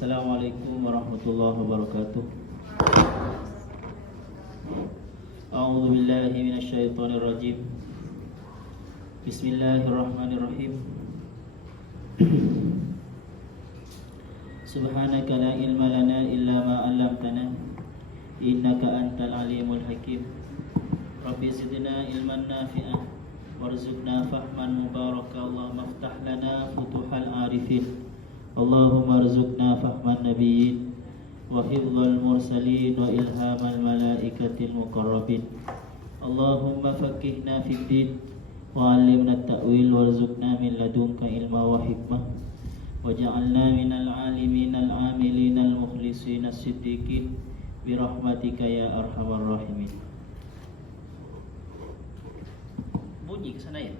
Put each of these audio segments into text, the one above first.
Assalamualaikum warahmatullahi wabarakatuh. A'udzu billahi minasyaitonir rajim. Bismillahirrahmanirrahim. Subhanaka la ilma lana illa ma 'allamtana innaka antal alimul hakim. Rabbi zidna ilman nafi'an warzuqna fahman mubaraka. Allahumma iftah lana futuhal arifin. Allahumma arzuqna fahman nabiyyin wa hifdzal mursalin wa ilhamal malaikatil muqarrabin. Allahumma faqihna fid din wa 'allimna at-ta'wil warzuqna min ladunka ilma wa hikmah waj'alna minal 'alimin al-'amilin al-mukhlisin as-siddiqin bi rahmatika ya arhamar rahimin. Bunyi ke sana ya.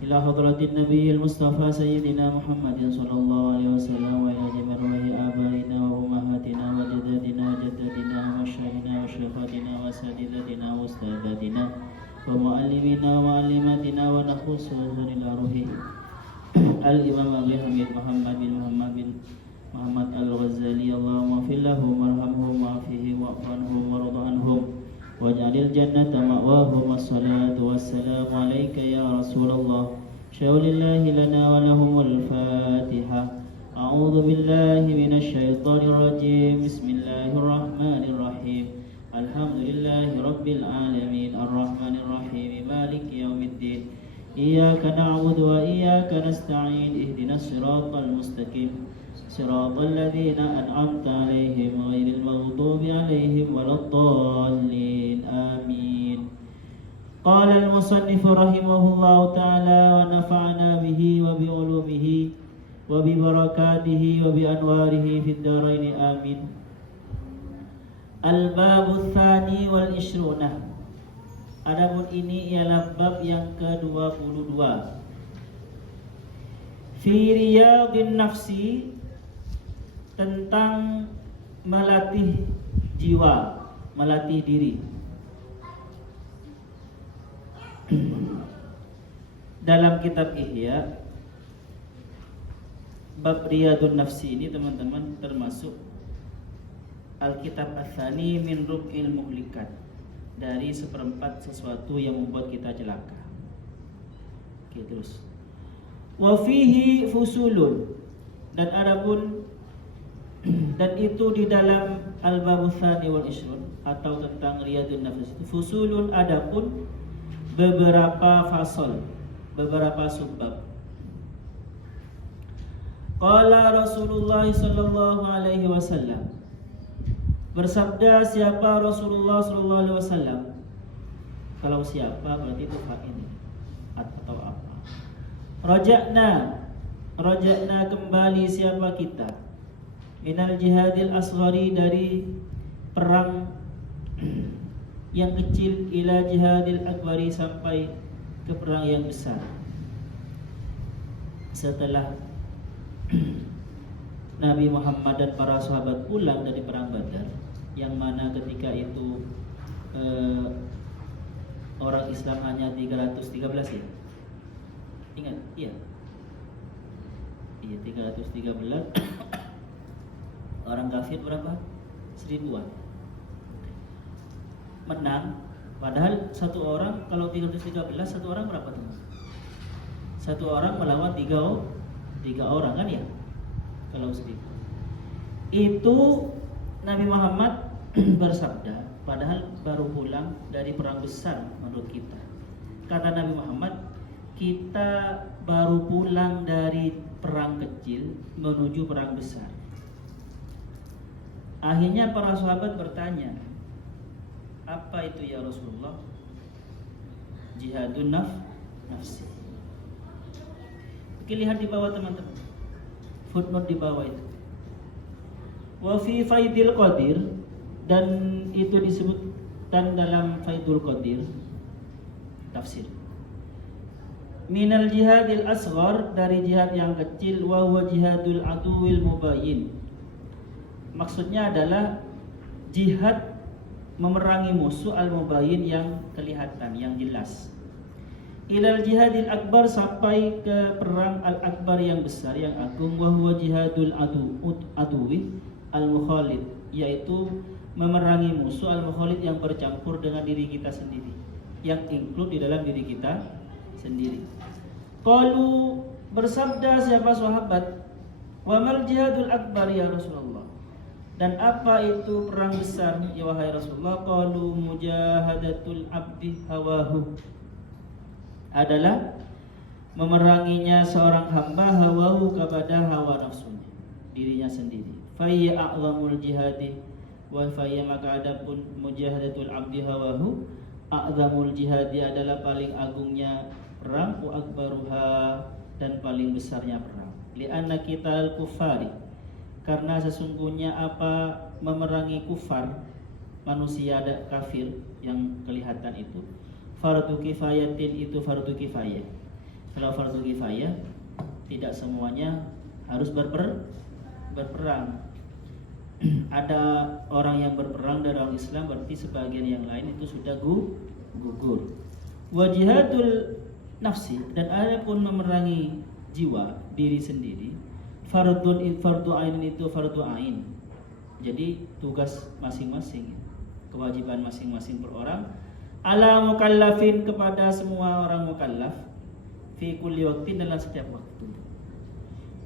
Ila hadratin nabiyil mustafa sayyidina Muhammadin sallallahu alaihi wasallam wa ila jami'i abaina wa ummahatina wa jaddatina wa jaddatina wa masyayikhina wa syaikhatina wa sadidatina wa ustadatina wa muallimina wa muallimatina wa nakhusuhu ila ruhi al-imam Abi Hamid Muhammad al-Ghazali. Allahumma fil lahum warhamhum wa'afihim wa'fanhum warḍa anhum waj'alil jannata ma'wahum. Wassalatu wassalamu alayka ya Rasulullah. Syaulillahi lana wa lahumul Fatiha. A'udzu billahi minasyaitonir rajim. Bismillahirrahmanirrahim. Alhamdulillahi rabbil alamin arrahmanir rahim maliki yaumiddin. Iyyaka na'budu wa iyyaka nasta'in. Ihdinas siratal mustaqim. Siratal ladzina an'amta 'alaihim ghairil maghdubi 'alaihim waladdallin. Amin. Qala al-musannif rahimahullahu ta'ala wa nafa'ana bihi wa bi ulumihi wa bi barakatihi wa bi anwarihi fid dharain. Amin. Al-babu tsani wal ishruna. Adapun ini ialah bab yang ke-22. Fi riyadin nafsi, tentang melatih jiwa, melatih diri. Dalam kitab Ihya, bab riyadun nafsi ini teman-teman termasuk Alkitab Ats-Tsani min rub'il muhlikat, dari seperempat sesuatu yang membuat kita celaka. Oke, terus. Wa fihi fusulun, dan adapun dan itu di dalam al-babu tsani wal ishrun atau tentang riyadun nafs itu fusulun, adapun beberapa fasal, beberapa subbab. Qala Rasulullah sallallahu alaihi wasallam, bersabda siapa Rasulullah sallallahu alaihi wasallam. Kalau siapa berarti itu fa'il atau apa. Raja'na kembali siapa kita, minal jihadil asghari, dari perang yang kecil, ila jihadil akbari, sampai ke perang yang besar. Setelah Nabi Muhammad dan para sahabat pulang dari perang Badar, yang mana ketika itu orang Islam hanya 313 ya. Ingat? Iya. Iya, 313. Orang kafir berapa? 1000-an. Menang. Padahal satu orang, kalau 313, satu orang berapa teman? Satu orang melawan tiga orang kan ya? Kalau 1000. Itu Nabi Muhammad bersabda, padahal baru pulang dari perang besar menurut kita. Kata Nabi Muhammad, kita baru pulang dari perang kecil menuju perang besar. Akhirnya para sahabat bertanya, apa itu ya Rasulullah? Jihadun nafsi. Oke, lihat di bawah teman-teman, footnote di bawah itu. Wa fi Faidil Qadir, dan itu disebutkan dalam Faidul Qadir tafsir. Minal jihadil asghar, dari jihad yang kecil, wa huwa jihadul aduwil mubayyin. Maksudnya adalah jihad memerangi musuh al-mubayyin, yang kelihatan, yang jelas. ilal jihadil akbar, sampai ke perang al-akbar yang besar, yang agung, wa huwa jihadul aduwi al-mukhalid, yaitu memerangi musuh al-mukhalid yang bercampur dengan diri kita sendiri, yang include di dalam diri kita sendiri. Qalu, bersabda siapa sahabat, wa mal jihadul akbar ya Rasulullah, dan apa itu perang besar ya wahai Rasulullah? Qalu mujahadatul abdi hawahu, adalah memeranginya seorang hamba hawahu, kepada hawa nafsunya, dirinya sendiri. Fayya a'zamul jihadi wa fayya, maka adapun mujahadatul abdi hawahu, a'zamul jihadi adalah paling agungnya perang, wa akbaruha, dan paling besarnya perang. Li'anna qital kufari, karena sesungguhnya apa memerangi kufar, manusia ada kafir yang kelihatan itu, fardu kifayatin, itu fardu kifayah. Kalau fardu kifayah, tidak semuanya harus berperang. Ada orang yang berperang dari orang Islam, berarti sebagian yang lain itu sudah gugur. Wa jihadul nafsi, dan adapun memerangi jiwa, diri sendiri, fardu ain, itu fardu ain. Jadi tugas masing-masing, kewajiban masing-masing per orang, ala mukallafin, kepada semua orang mukallaf, fi kulli waqtin, dalam setiap waktu.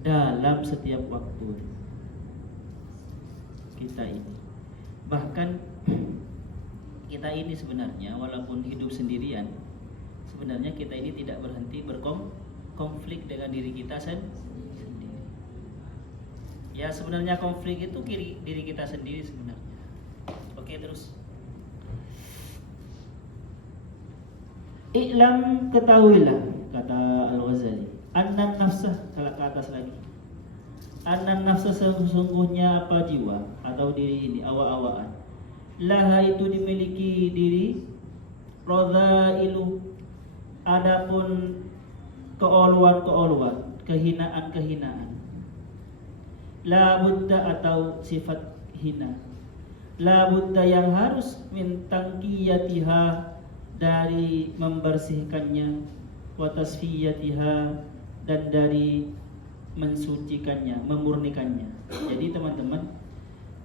Dalam setiap waktu kita ini, bahkan kita ini sebenarnya walaupun hidup sendirian, sebenarnya kita ini tidak berhenti berkonflik dengan diri kita sendiri. Ya, sebenarnya konflik itu diri kita sendiri sebenarnya. Oke, terus. I'lam, ketahuilah, kata Al-Ghazali, annan nafsah, kalau ke atas lagi, annan nafsah, sesungguhnya apa jiwa atau diri ini, awa-awaan, laha, itu dimiliki diri, radhailu, adapun keoluan, kehinaan, la budda, atau sifat hina, la budda, yang harus, min tangkiyatiha, dari membersihkannya, wa tasfiyatiha, dan dari mensucikannya, memurnikannya. Jadi teman-teman,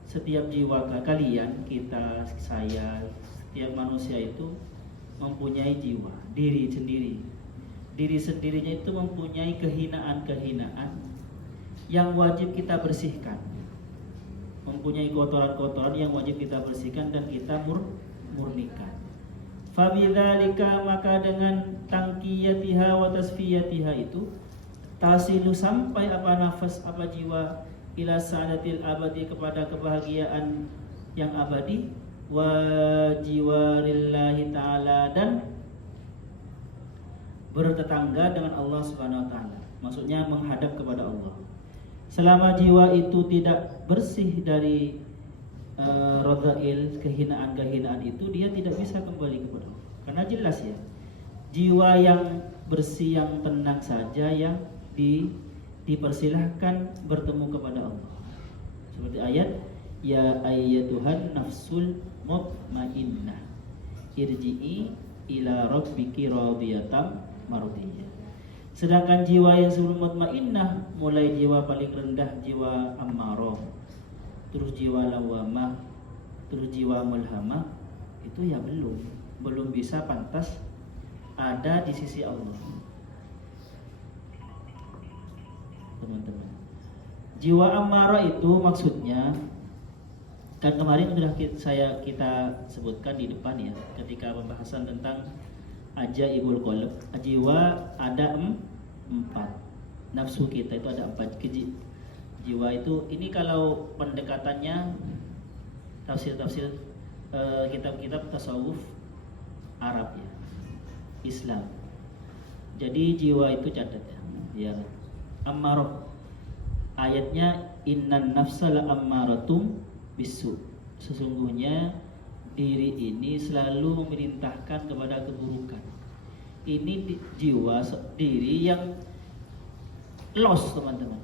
setiap jiwa kalian, kita, saya, setiap manusia itu mempunyai jiwa, diri sendiri. Diri sendirinya itu mempunyai kehinaan-kehinaan yang wajib kita bersihkan, mempunyai kotoran-kotoran yang wajib kita bersihkan dan kita murnikan. Fabidzalika, maka dengan tangkiyatiha wa tasfiyatiha itu, tasilu, sampai apa nafas, apa jiwa, ila sa'adatil abadi, kepada kebahagiaan yang abadi, wa jiwarillahi ta'ala, dan bertetangga dengan Allah Subhanahu wa taala. Maksudnya menghadap kepada Allah. Selama jiwa itu tidak bersih dari radha'il, kehinaan-kehinaan itu, dia tidak bisa kembali kepada Allah. Karena jelas ya, jiwa yang bersih, yang tenang saja yang dipersilahkan bertemu kepada Allah. Seperti ayat, ya ayyatuhan nafsul mutmainnah, irji'i ila rabbiki radiyatan mardiyah. Sedangkan jiwa yang sebelum mutmainnah, mulai jiwa paling rendah, jiwa ammarah, terus jiwa lawamah, terus jiwa mulhamah, itu ya belum bisa pantas ada di sisi Allah. Teman-teman, jiwa ammarah itu maksudnya, kan kemarin sudah kita sebutkan di depan ya, ketika pembahasan tentang ajaibul qalb. Jiwa ada 4, nafsu kita itu ada 4. Jiwa itu, ini kalau pendekatannya tafsir kitab-kitab tasawuf Arab ya, Islam. Jadi jiwa itu catat ya, ammarah, ayatnya innan nafsa la ammaratum bisu, sesungguhnya diri ini selalu memerintahkan kepada keburukan. Ini jiwa, diri yang lost teman-teman.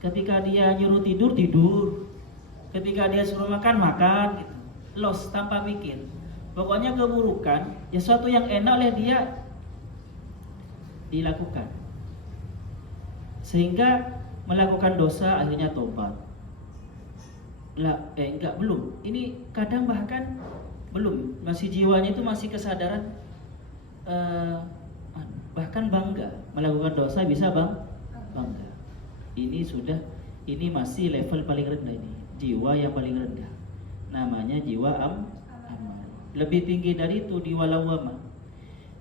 Ketika dia nyuruh tidur, ketika dia suruh makan gitu. Lost, tanpa mikir. Pokoknya keburukan, ya sesuatu yang enak oleh dia dilakukan, sehingga melakukan dosa akhirnya tobat. Enggak, belum. Ini kadang bahkan belum, masih jiwanya itu masih kesadaran, bahkan bangga melakukan dosa, bisa bangga. Ini masih level paling rendah, ini jiwa yang paling rendah, namanya jiwa amal. Lebih tinggi dari itu jiwa lawamah.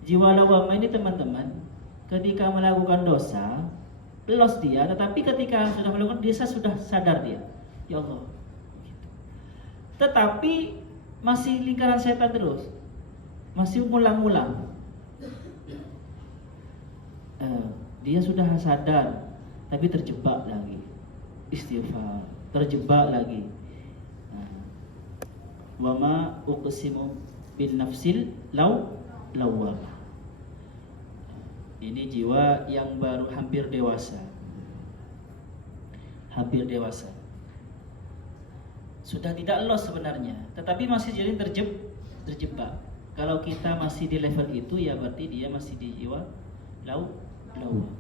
Jiwa lawamah ini teman-teman, ketika melakukan dosa los dia, tetapi ketika sudah melakukan dosa sudah sadar dia, ya Allah gitu. Tetapi masih lingkaran setan terus, masih ulang-ulang. Dia sudah sadar tapi terjebak lagi, istighfar, terjebak lagi. Wa ma uqsimu bin nafsil lawwamah. Ini jiwa yang baru hampir dewasa. Hampir dewasa. Sudah tidak los sebenarnya, tetapi masih jadi terjebak. Kalau kita masih di level itu, ya berarti dia masih di jiwa lawwamah.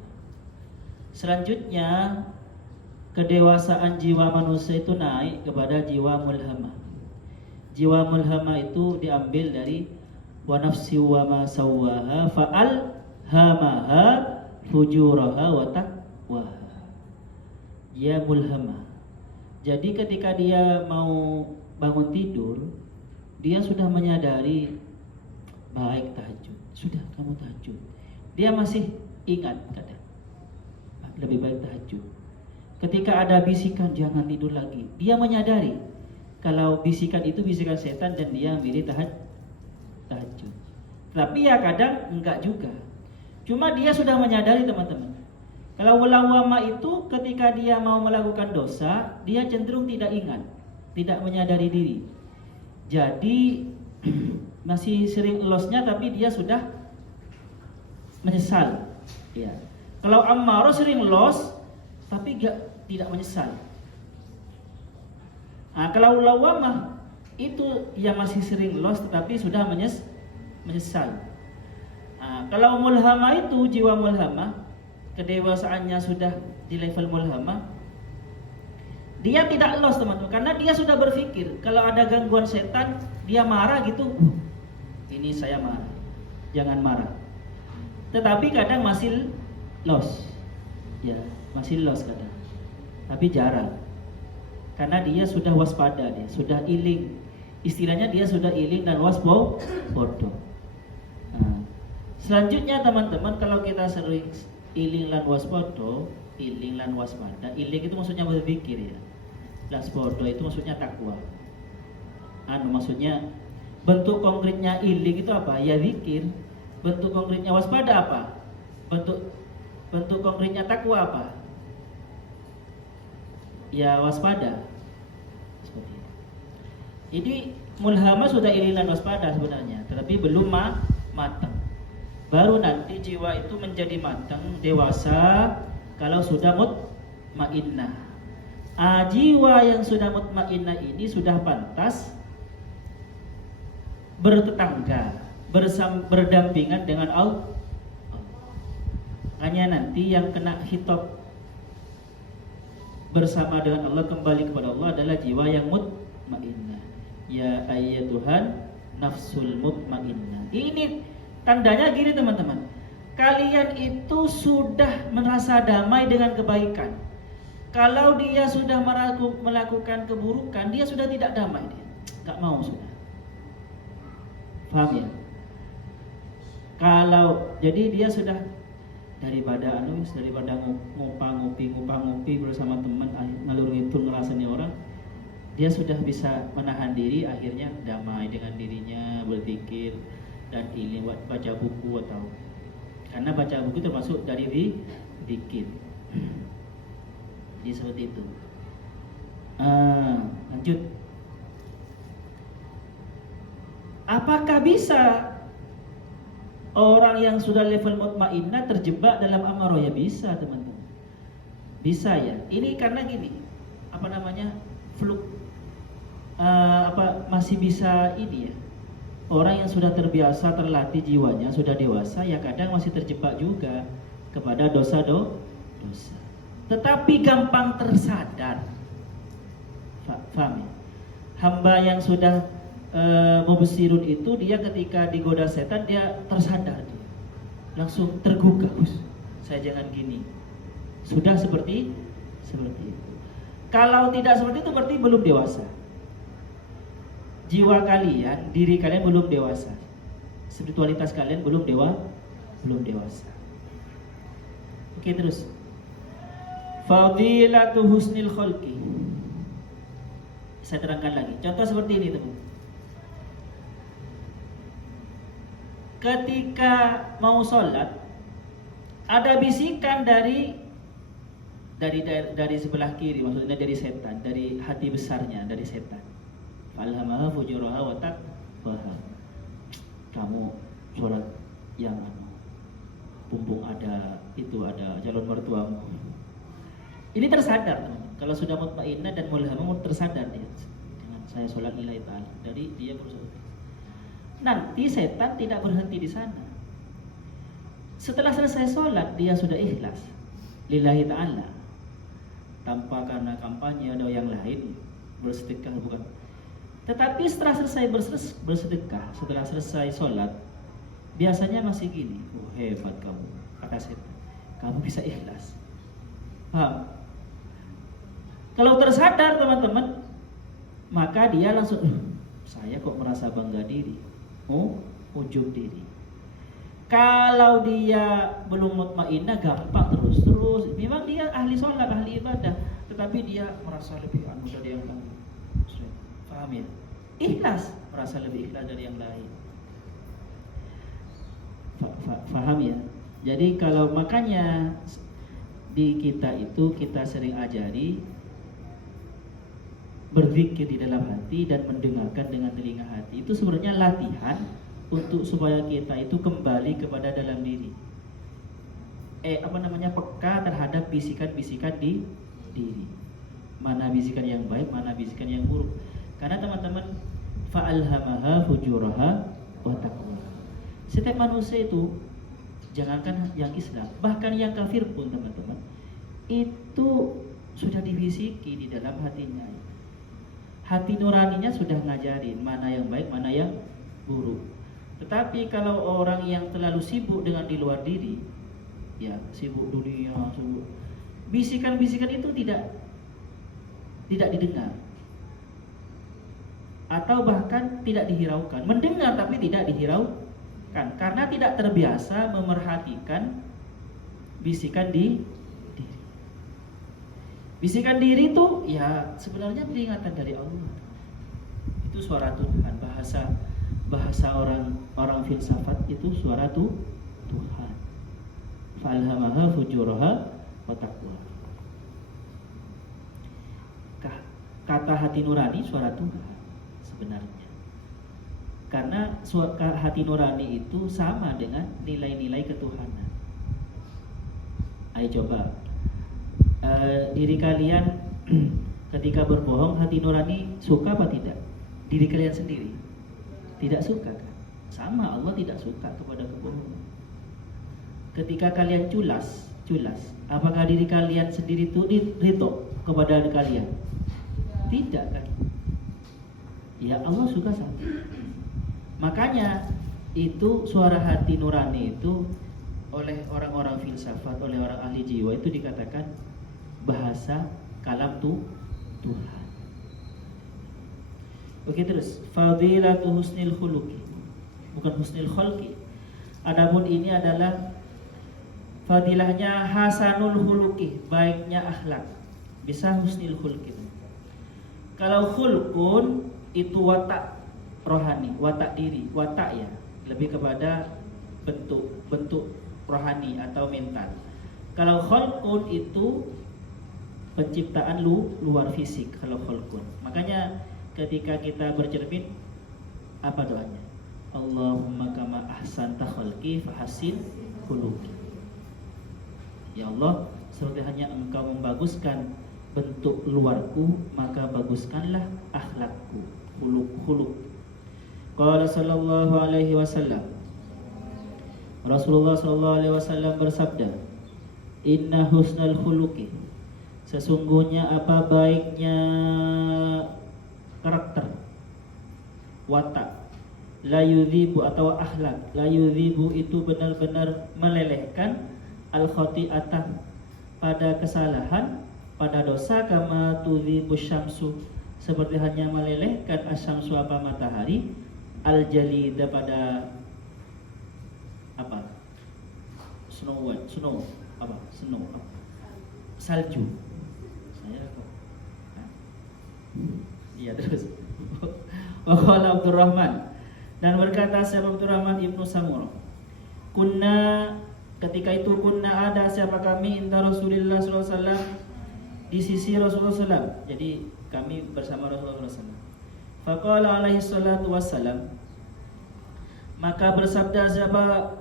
Selanjutnya, kedewasaan jiwa manusia itu naik kepada jiwa mulhamah. Jiwa mulhamah itu diambil dari wa nafsi wa ma sawwaha fa'alhamaha fujuraha wa taqwaha. Dia mulhamah. Jadi ketika dia mau bangun tidur, dia sudah menyadari baik tahajud. Sudah kamu tahajud. Dia masih ingat kadang, lebih baik tahajud. Ketika ada bisikan jangan tidur lagi, dia menyadari kalau bisikan itu bisikan setan dan dia milih tahajud. Tapi ya kadang enggak juga. Cuma dia sudah menyadari teman-teman. Kalau lawama itu ketika dia mau melakukan dosa, dia cenderung tidak ingat, tidak menyadari diri. Jadi masih sering losnya tapi dia sudah menyesal. Ya. Kalau Ammarah sering los tapi tidak menyesal. Kalau lawamah itu yang masih sering los tetapi sudah menyesal. Kalau mulhamah itu jiwa mulhamah, kedewasaannya sudah di level mulhamah, dia tidak los teman-teman, karena dia sudah berpikir kalau ada gangguan setan dia marah gitu, ini saya marah, jangan marah. Tetapi kadang masih los, ya masih los kadang, tapi jarang. Karena dia sudah waspada, dia sudah iling. Istilahnya dia sudah iling dan wasbodo. Selanjutnya teman-teman, kalau kita sering iling dan wasbodo, iling dan waspada. Iling itu maksudnya berpikir ya. Wasbodo itu maksudnya takwa. Maksudnya bentuk konkretnya iling itu apa? Ya zikir. Bentuk konkretnya waspada apa? Bentuk konkretnya takwa apa? Ya waspada. Seperti itu. Jadi mulhamah sudah iling dan waspada sebenarnya, tetapi belum matang. Baru nanti jiwa itu menjadi matang, dewasa kalau sudah mutmainnah. Jiwa yang sudah mutmainnah ini sudah pantas bertetangga, berdampingan dengan Allah. Hanya nanti yang kena hitop bersama dengan Allah, kembali kepada Allah adalah jiwa yang mutmainnah. Ya ayyatuhan nafsul mutmainnah. Ini tandanya gini teman-teman, kalian itu sudah merasa damai dengan kebaikan. Kalau dia sudah melakukan keburukan, dia sudah tidak damai, dia nggak mau sudah. Paham ya? Kalau jadi dia sudah daripada ngopi bersama teman ngalur ngidul ngerasani orang, dia sudah bisa menahan diri, akhirnya damai dengan dirinya, berzikir dan ini baca buku atau karena baca buku termasuk dari zikir. Jadi seperti itu. Lanjut. Apakah bisa orang yang sudah level mutmainnah terjebak dalam amarah? Ya bisa teman-teman, bisa ya. Ini karena gini, masih bisa ini ya. Orang yang sudah terbiasa, terlatih jiwanya, sudah dewasa, ya kadang masih terjebak juga. kepada dosa. Tetapi gampang tersadar. Faham ya? Hamba yang sudah mubsirun itu dia ketika digoda setan dia tersadar dia. Langsung tergugah, saya jangan gini. Sudah seperti itu. Kalau tidak seperti itu berarti belum dewasa. Jiwa kalian, diri kalian belum dewasa. Spiritualitas kalian belum dewasa. Oke, terus. Fadilatu husnil khalqi. Saya terangkan lagi. Contoh seperti ini, teman. Ketika mau sholat, ada bisikan dari sebelah kiri, maksudnya dari setan, dari hati besarnya, dari setan. Falhamaha fujuraha wa taqwaha. Kamu sholat yang bumbung ada calon mertuamu. Ini tersadar, teman. Kalau sudah mutmainnah dan mulhamah tersadar dia. Jangan saya sholat lillahi ta'ala. Dari dia berusaha. Nanti setan tidak berhenti di sana. Setelah selesai sholat dia sudah ikhlas lillahi ta'ala, tanpa karena kampanye atau yang lain, bersedekah bukan. Tetapi setelah selesai bersedekah, setelah selesai sholat, biasanya masih gini, hebat kamu, kata setan, kamu bisa ikhlas. Paham? Kalau tersadar teman-teman, maka dia langsung, saya kok merasa bangga diri, ujub diri. Kalau dia belum mutmainnah gampang terus. Memang dia ahli sholat, ahli ibadah, tetapi dia merasa lebih dari yang lain. Paham ya? Ikhlas, merasa lebih ikhlas dari yang lain. Paham ya? Jadi kalau makanya di kita itu kita sering ajari berzikir di dalam hati dan mendengarkan dengan telinga hati. Itu sebenarnya latihan untuk supaya kita itu kembali kepada dalam diri. Peka terhadap bisikan-bisikan di diri. Mana bisikan yang baik, mana bisikan yang buruk. Karena teman-teman, fa'alhamaha fujuraha wa taqwaha. Setiap manusia itu, jangankan yang Islam, bahkan yang kafir pun teman-teman, itu sudah dibisiki di dalam hatinya. Hati nuraninya sudah ngajarin mana yang baik, mana yang buruk. Tetapi kalau orang yang terlalu sibuk dengan di luar diri, ya sibuk dunia, sibuk, bisikan-bisikan itu tidak didengar, atau bahkan tidak dihiraukan. Mendengar tapi tidak dihiraukan, karena tidak terbiasa memerhatikan bisikan di diri. Bisikan diri itu ya sebenarnya peringatan dari Allah. Itu suara Tuhan, bahasa orang filsafat itu suara Tuhan. Falhamaha fujuraha wa taqwaha. Kata hati nurani suara Tuhan sebenarnya. Karena hati nurani itu sama dengan nilai-nilai ketuhanan. Ayo coba diri kalian ketika berbohong, hati nurani suka apa tidak? Diri kalian sendiri tidak suka kan? Sama, Allah tidak suka kepada kebohongan. Ketika kalian culas, apakah diri kalian sendiri itu ridho kepada diri kalian? Tidak kan? Ya Allah suka sama. Makanya itu suara hati nurani itu oleh orang-orang filsafat, oleh orang ahli jiwa itu dikatakan bahasa kalam Tuhan. Oke, terus fadilatu husnil khuluqi, bukan husnil khalqi. Adapun ini adalah fadilahnya hasanul khuluqi, baiknya akhlak. Bisa husnil khuluqi. Kalau khulqun itu watak rohani, watak diri, watak ya, lebih kepada bentuk rohani atau mental. Kalau khalqun itu penciptaan luar fisik, kalau khalqun. Makanya ketika kita bercermin, apa doanya? Allahumma kama ahsanta khalqi fahassin khuluqi. Ya Allah, seperti hanya Engkau membaguskan bentuk luarku, maka baguskanlah akhlakku, khuluq. Qala sallallahu alaihi wasallam, Rasulullah sallallahu alaihi wasallam bersabda, Inna husnal khuluqi, sesungguhnya apa baiknya karakter, watak. La yudhibu atau akhlak. La yudhibu itu benar-benar melelehkan al khati'atah, pada kesalahan, pada dosa, kama tudhibu syamsu, seperti hanya melelehkan asyamsu apa matahari, al jalida pada apa? Snow apa? Snow apa? Salju. Saya kok. Iya terus. Wa qala Abdurrahman, dan berkata Syekh Abdurrahman Ibnu Samurah, kunna, ketika itu kunna ada siapa kami inda Rasulullah sallallahu alaihi wasallam, di sisi Rasulullah sallallahu, jadi kami bersama Rasulullah sallallahu. Faqala alaihi salatu wassalam, maka bersabda siapa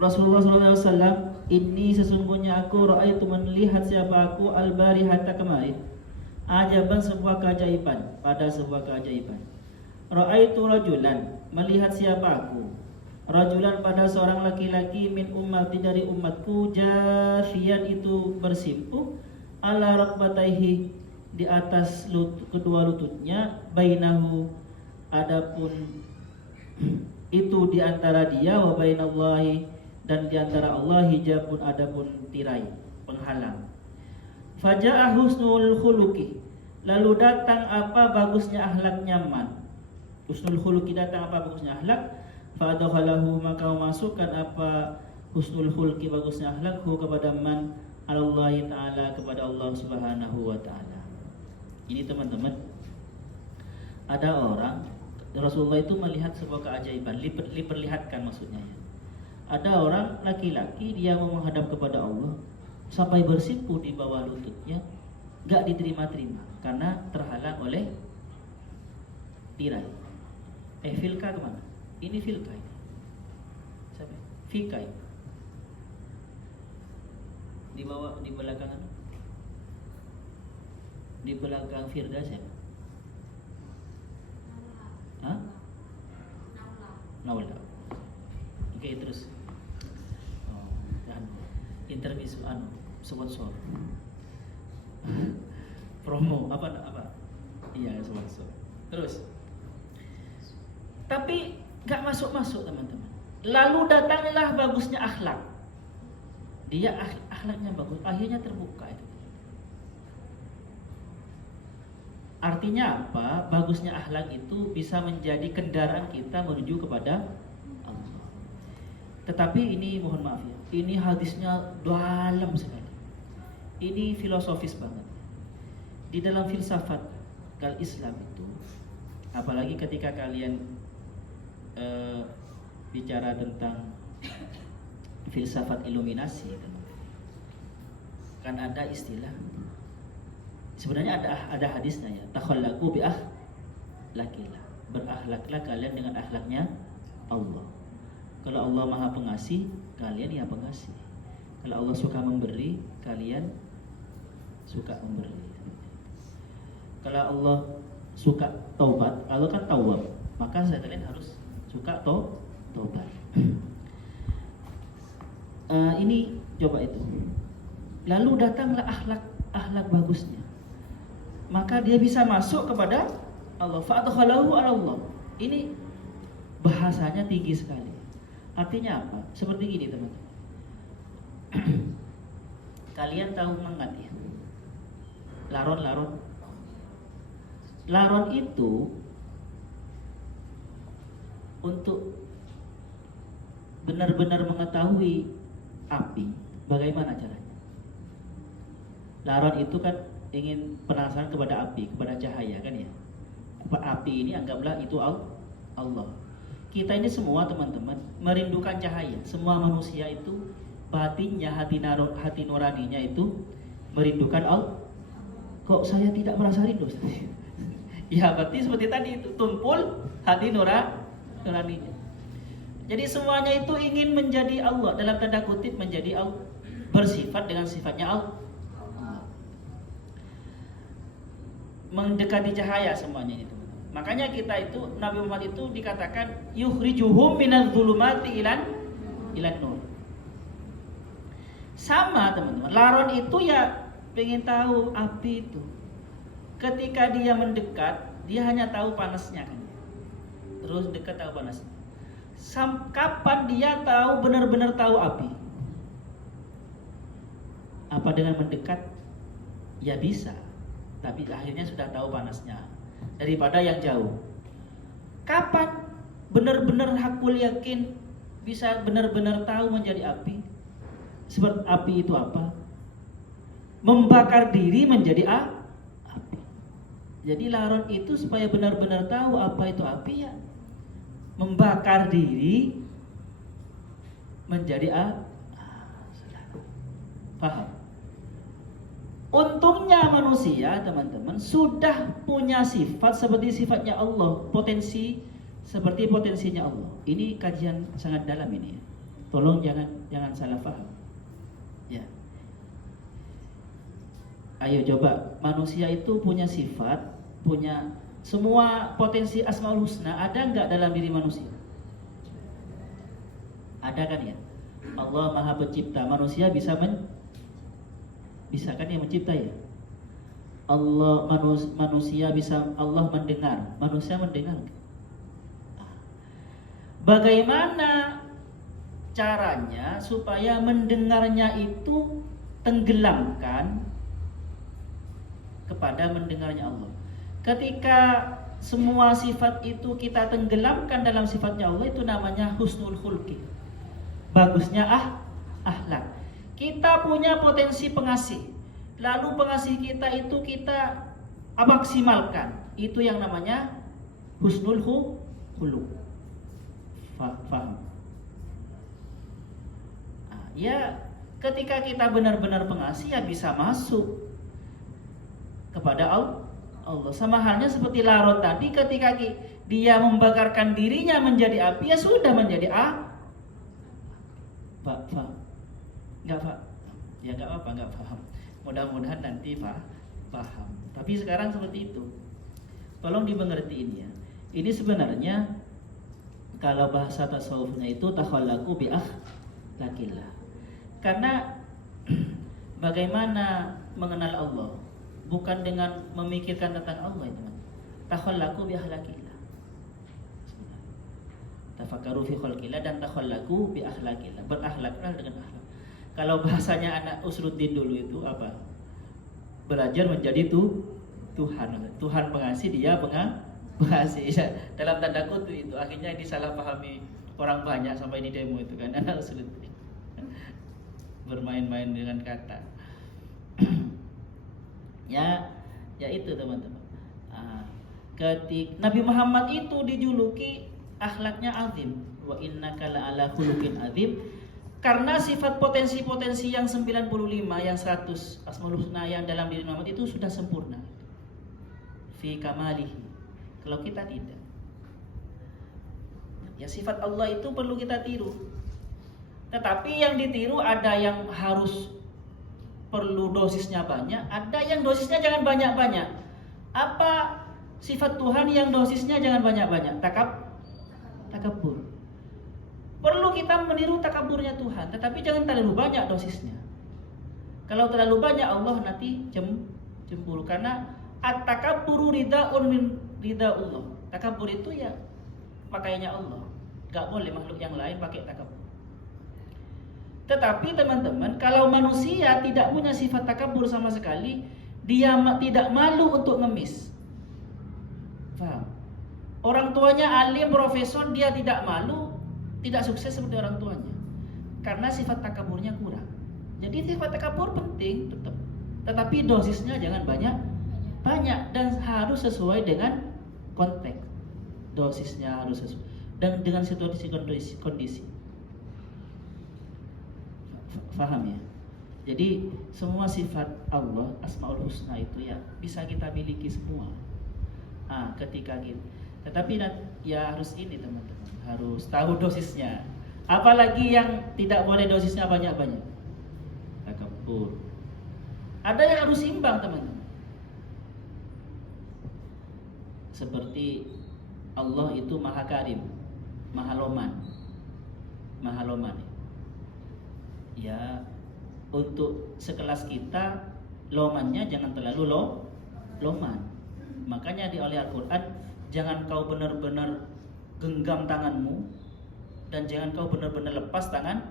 Rasulullah sallallahu alaihi wasallam, ini sesungguhnya aku ra'aitu, melihat siapa aku, al-barihata kemarin, ajaban sebuah keajaiban, pada sebuah keajaiban. Ra'aitu rajulan, melihat siapa aku, rajulan pada seorang laki-laki, min ummati dari umatku, jafian itu bersimpuh, ala rakbataihi di atas kedua lututnya, bainahu adapun itu di antara dia, wa bainallahi dan di antara Allah, hijabun adapun tirai penghalang. Faja'a husnul khuluqi, lalu datang apa bagusnya akhlaknya man. Husnul khuluqi datang apa bagusnya akhlak. Fa'adakhalahu, maka memasukkan apa husnul khuluqi bagusnya akhlakhu kepada man, alallahi ta'ala, kepada Allah subhanahu wa ta'ala. Ini teman-teman, ada orang, Rasulullah itu melihat sebuah keajaiban, diperlihatkan maksudnya ya. Ada orang laki-laki, dia mau menghadap kepada Allah sampai bersimpuh di bawah lututnya, gak diterima-terima karena terhalang oleh tirai. Filka kemana? Ini filka ini. Siapa? Fika ini. Di bawah, di belakang apa? Di belakang Firda siapa? Hah? Naula. Oke, terus. Dan intermezzo sponsor. Promo apa? Iya, sponsor. Terus. Tapi gak masuk teman-teman. Lalu datanglah bagusnya akhlak. Dia akhlaknya bagus, akhirnya terbuka itu. Artinya apa? Bagusnya akhlak itu bisa menjadi kendaraan kita menuju kepada Allah. Tetapi ini mohon maaf ya, ini hadisnya dalam sekali. Ini filosofis banget. Di dalam filsafat kal Islam itu, apalagi ketika kalian bicara tentang filsafat iluminasi, kan ada istilah. Sebenarnya ada hadisnya ya, takhallaqu bi akhlaqillah, berakhlaklah kalian dengan akhlaknya Allah. Kalau Allah Maha Pengasih, kalian ya pengasih. Kalau Allah suka memberi, kalian suka memberi. Kalau Allah suka taubat, Allah kan tawwab, maka kalian harus suka taubat. Ini coba itu. Lalu datanglah akhlak bagusnya, maka dia bisa masuk kepada Allah. Fa'adkhalahu ala Allah. Ini bahasanya tinggi sekali. Artinya apa? Seperti gini teman-teman. Kalian tahu mengat ya? Laron. Laron itu untuk benar-benar mengetahui api, bagaimana caranya? Laron itu kan ingin penasaran kepada api, kepada cahaya kan ya. Api ini anggaplah itu Allah. Kita ini semua teman-teman merindukan cahaya. Semua manusia itu batinnya, hati nuraninya itu merindukan Allah. Kok saya tidak merasa rindu? Ya berarti seperti tadi itu, tumpul hati nuraninya. Jadi semuanya itu ingin menjadi Allah, dalam tanda kutip menjadi Allah, bersifat dengan sifatnya Allah. Mendekati cahaya semuanya itu. Makanya kita itu, Nabi Muhammad itu dikatakan yukhrijuhum minadh dhulumati ilan nur. Sama teman-teman, laron itu ya pengen tahu api itu. Ketika dia mendekat, dia hanya tahu panasnya kan. Terus dekat tahu panasnya. Kapan dia tahu benar-benar tahu api? Apa dengan mendekat? Ya bisa, tapi akhirnya sudah tahu panasnya daripada yang jauh. Kapan benar-benar hakul yakin bisa benar-benar tahu menjadi api? Seperti api itu apa? Membakar diri menjadi api. Jadi laron itu supaya benar-benar tahu apa itu api ya membakar diri menjadi api. Paham? Untungnya manusia teman-teman sudah punya sifat seperti sifatnya Allah, potensi seperti potensinya Allah. Ini kajian sangat dalam ini ya. Tolong jangan salah paham. Ya. Ayo coba, manusia itu punya sifat, punya semua potensi Asmaul Husna ada enggak dalam diri manusia? Ada kan ya? Allah Maha Pencipta, manusia bisa kan yang mencipta ya? Manusia bisa Allah mendengar, manusia mendengar. Bagaimana caranya supaya mendengarnya itu tenggelamkan kepada mendengarnya Allah? Ketika semua sifat itu kita tenggelamkan dalam sifatnya Allah, itu namanya husnul khulqi. Bagusnya akhlak. Kita punya potensi pengasih. Lalu pengasih kita itu kita maksimalkan. Itu yang namanya husnul khuluq. Faham? Ya, ketika kita benar-benar pengasih ya bisa masuk kepada Allah. Sama halnya seperti laron tadi, ketika dia membakarkan dirinya menjadi api ya sudah menjadi Pak. Enggak Pak. Ya enggak apa-apa, enggak paham. Mudah-mudahan nanti paham. Tapi sekarang seperti itu. Tolong dimengerti ini ya. Ini sebenarnya kalau bahasa tasawufnya itu takhallaqu bi akhlaqillah. Karena bagaimana mengenal Allah bukan dengan memikirkan tentang Allah itu. Takhallaqu bi akhlaqillah. Tafakkaru fi khalqillah dan takhallaqu bi akhlaqillah. Berakhlaklah dengan akhlak. Kalau bahasanya anak Usruddin dulu itu apa? Belajar menjadi Tuhan. Tuhan pengasih, dia pengasih. Dalam tanda kutip itu akhirnya disalahpahami orang banyak sampai di demo itu kan anak Usruddin. Bermain-main dengan kata. ya itu teman-teman. Ketika Nabi Muhammad itu dijuluki akhlaknya azim, wa innaka la'ala khuluqin azim. Karena sifat potensi-potensi yang 95, yang 100 Asmaul Husna yang dalam diri Muhammad itu sudah sempurna. Fi kamalihi. Kalau kita tidak. Ya sifat Allah itu perlu kita tiru. Tetapi yang ditiru ada yang harus perlu dosisnya banyak, ada yang dosisnya jangan banyak-banyak. Apa sifat Tuhan yang dosisnya jangan banyak-banyak? Takabur. Perlu kita meniru takaburnya Tuhan, tetapi jangan terlalu banyak dosisnya. Kalau terlalu banyak Allah nanti cemburu, karena at-takabburu rida'un min rida'ullah. Takabur itu ya pakainya Allah. Gak boleh makhluk yang lain pakai takabur. Tetapi teman-teman, kalau manusia tidak punya sifat takabur sama sekali, dia tidak malu untuk ngemis. Paham? Orang tuanya alim, profesor, dia tidak malu, tidak sukses seperti orang tuanya, karena sifat takaburnya kurang. Jadi sifat takabur penting tetap, tetapi dosisnya jangan banyak dan harus sesuai dengan konteks. Dosisnya harus sesuai dan dengan situasi kondisi. Faham ya? Jadi semua sifat Allah, Asmaul Husna itu ya bisa kita miliki semua. Ketika gitu. Tetapi ya harus ini teman-teman, harus tahu dosisnya. Apalagi yang tidak boleh dosisnya banyak-banyak. Takabur. Ada yang harus imbang teman-teman. Seperti Allah itu Maha Karim, Maha Loman. Ya untuk sekelas kita lomannya jangan terlalu loman. Makanya oleh Al-Quran, jangan kau benar-benar genggam tanganmu dan jangan kau benar-benar lepas tangan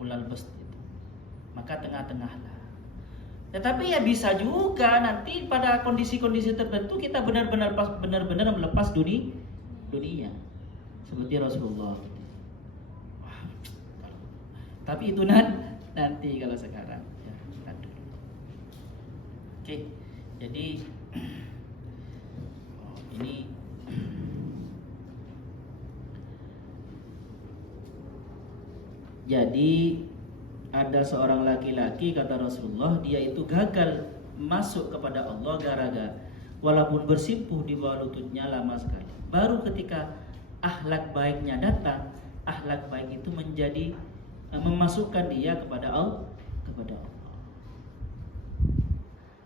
ulal bast itu. Maka tengah-tengahlah. Tetapi ya bisa juga nanti pada kondisi-kondisi tertentu kita benar-benar melepas dunia. Seperti Rasulullah. Wah, tapi itu nanti kalau sekarang ya, dulu. Oke, jadi ini jadi ada seorang laki-laki, kata Rasulullah, dia itu gagal masuk kepada Allah gara-gara walaupun bersimpuh di bawah lututnya lama sekali. Baru ketika akhlak baiknya datang, akhlak baik itu menjadi memasukkan dia kepada Allah.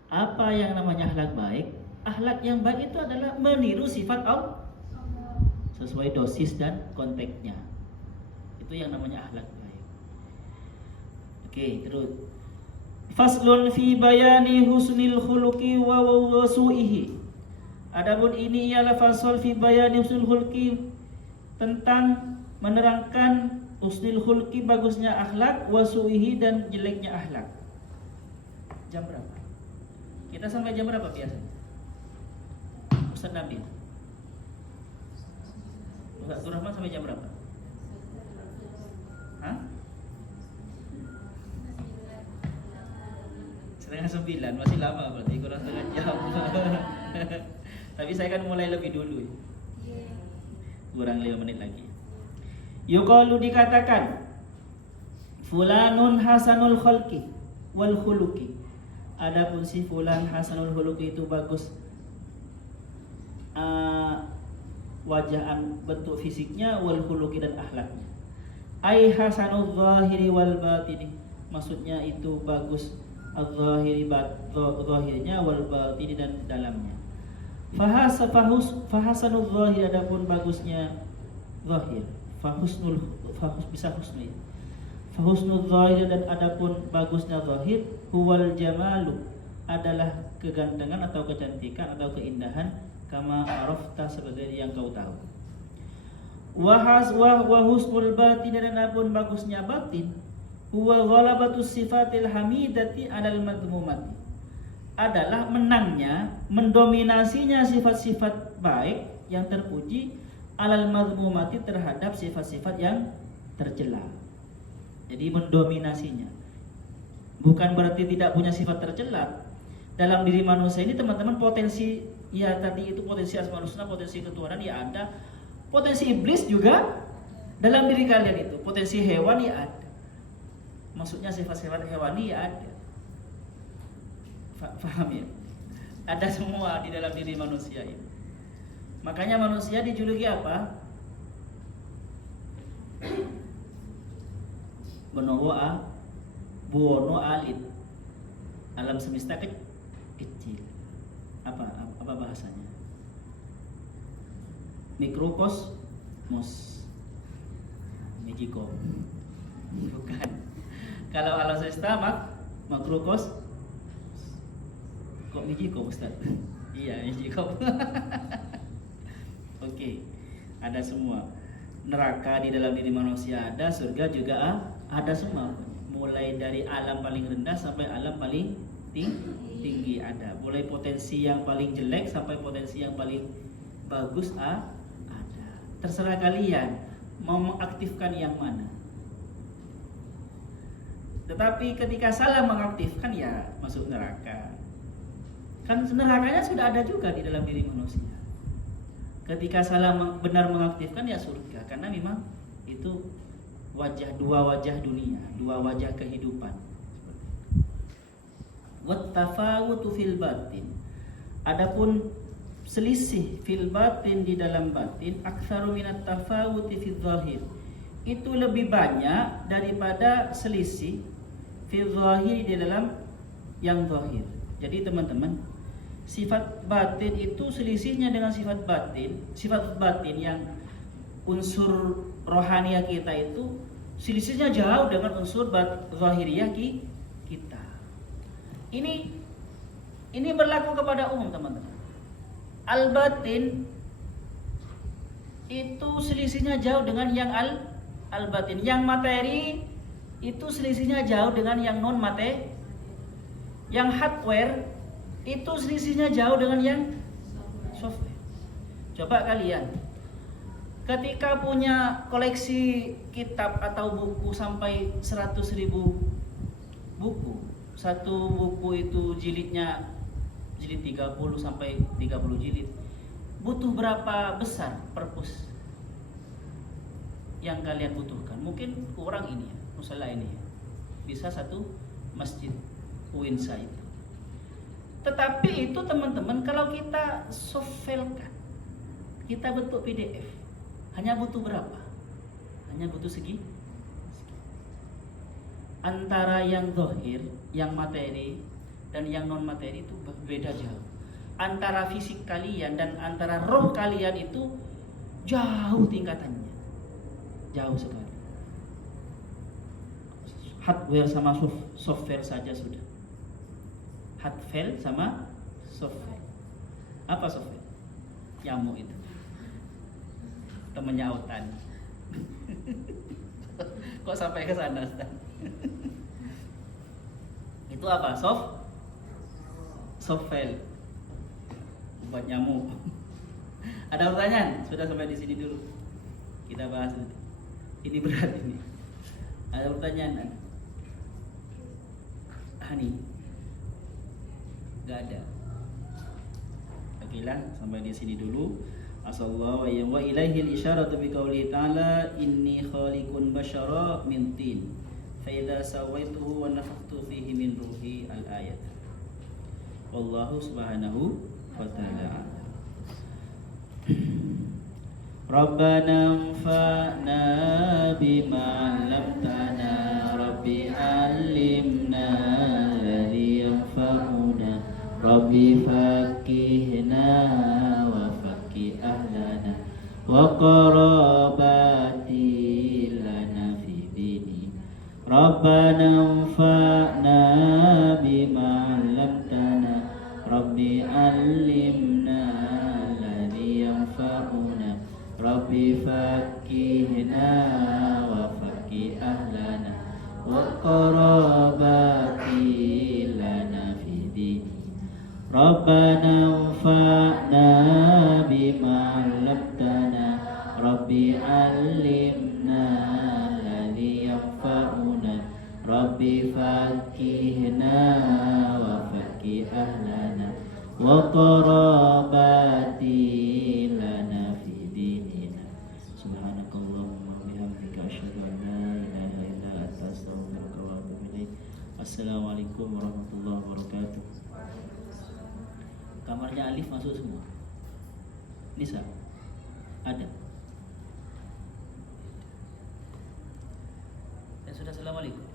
Apa yang namanya akhlak baik? Akhlak yang baik itu adalah meniru sifat Allah sesuai dosis dan konteksnya. Itu yang namanya akhlak baik. Oke, terus. Faslun fi bayani husnil khuluqi wa su'ihi. Adapun ini ialah fasal fi bayani husnil khuluqi, tentang menerangkan husnil khuluqi, bagusnya akhlak, wa su'ihi, dan jeleknya akhlak. Jam berapa? Kita sampai jam berapa biasanya? Ustaz Nabil. Ustaz Rahman sampai jam berapa? Hah? 8:30, masih lama berarti, kurang setengah jam. Tapi saya kan mulai lebih dulu. Kurang 5 menit lagi. Yuqalu, dikatakan, fulanun hasanul khalqi wal khuluqi. Adapun si fulan hasanul khuluqi itu bagus wajah, bentuk fisiknya, wal khuluqi, dan akhlaknya. Ai hasanul zahiri wal batini. Maksudnya itu bagus al-zahiri, zahirnya, wal batini, dan dalamnya. Fahasanul zahir, adapun bagusnya zahir. Fahusnul zahir, dan adapun bagusnya zahir, huwal jamalu, adalah kegantengan atau kecantikan atau keindahan, kama arafta, seperti yang kau tahu. Wa husnul batin, dan adapun bagusnya batin, huwa ghalabatus sifatil hamidati alal madmumati, adalah menangnya, mendominasinya sifat-sifat baik yang terpuji, alal madmumati, terhadap sifat-sifat yang tercela. Jadi mendominasinya. Bukan berarti tidak punya sifat tercela. Dalam diri manusia ini, teman-teman, potensi, ya tadi itu potensi asmaul husna, potensi ketuhanan ya ada. Potensi iblis juga dalam diri kalian itu. Potensi hewan ya ada. Maksudnya sifat-sifat hewani ya ada. Paham ya? Ada semua di dalam diri manusia ini. Makanya manusia dijuluki apa? Buono alit. Alam semesta kecil. Apa bahasanya? Mikrokosmos. Magicom. Bukan. Kalau alam semesta makrokos. Kok Magicom, Ustaz? Iya, Magicom. Oke. Ada semua. Neraka di dalam diri manusia ada, surga juga ada semua. Mulai dari alam paling rendah sampai alam paling tinggi ada. Mulai potensi yang paling jelek sampai potensi yang paling bagus ada. Terserah kalian mau mengaktifkan yang mana. Tetapi ketika salah mengaktifkan ya masuk neraka. Kan nerakanya sudah ada juga di dalam diri manusia. Ketika salah benar mengaktifkan ya surga, karena memang itu dua wajah dunia, dua wajah kehidupan. Wat tafawutu fil batin. Adapun selisih fil batin, di dalam batin, aktsaru minat tafawuti fil zahir. Itu lebih banyak daripada selisih fil zahir, di dalam yang zahir. Jadi teman-teman, sifat batin itu selisihnya dengan sifat batin yang unsur rohania kita itu selisihnya jauh dengan unsur zahiriyah kita. Ini berlaku kepada umum, teman-teman. Al-batin itu selisihnya jauh dengan yang al-batin. Yang materi itu selisihnya jauh dengan yang non materi. Yang hardware itu selisihnya jauh dengan yang software. Coba kalian ketika punya koleksi kitab atau buku sampai 100.000 buku, satu buku itu jilid 30 sampai 30 jilid, butuh berapa besar perpus yang kalian butuhkan? Mungkin kurang ini ya, musala ini ya, bisa satu masjid Uinsa itu. Tetapi itu teman-teman, kalau kita softfilekan, kita bentuk PDF, hanya butuh berapa? Hanya butuh segi. Antara yang zahir, yang materi, dan yang non materi itu beda jauh. Antara fisik kalian dan antara roh kalian itu jauh tingkatannya, jauh sekali. Hardware sama software saja sudah. Hardware sama software. Apa software? Nyamuk itu, temennya Autan. Kok sampai ke sana, Ustaz? Itu apa? Software buat nyamuk. Ada pertanyaan? Sudah sampai di sini dulu. Kita bahas nanti. Ini berat ini. Ada pertanyaan? Hani? Gak ada. Okelah, sampai di sini dulu. Asallallahu wa ilaihil isyaratu biqauli ta'ala inni khaliqun basyara min tin fa idza sawaituhu wa nafakhtu fihi min ruhi al-ayat. Wallahu subhanahu wa ta'ala. Rabbana anfa'na bima 'allamtana rabbi 'allimna alladhi yanfa'una rabbi faqihna wa faqih ahlana wa qarabati lana fi dini. Rabbana anfa'na bima 'allamtana rabbi 'allimna alladhi yanfa'una rabbi faqihna wa faqih ahlana wa qarabati lana fi dini. Rabbana anfa'na bima 'allamtana rabbi 'allimna alladhi yanfa'una rabbi faqihna wa faqih ahlana wa qarabati lana fi dinina. Subhanakallahumma wa bihamdika asyhadu an la ilaha illa anta astaghfiruka wa atubu ilaik. Assalamualaikum warahmatullahi wabarakatuh. Kamarnya Alif masuk semua. Nisa ada. Dan sudah assalamualaikum.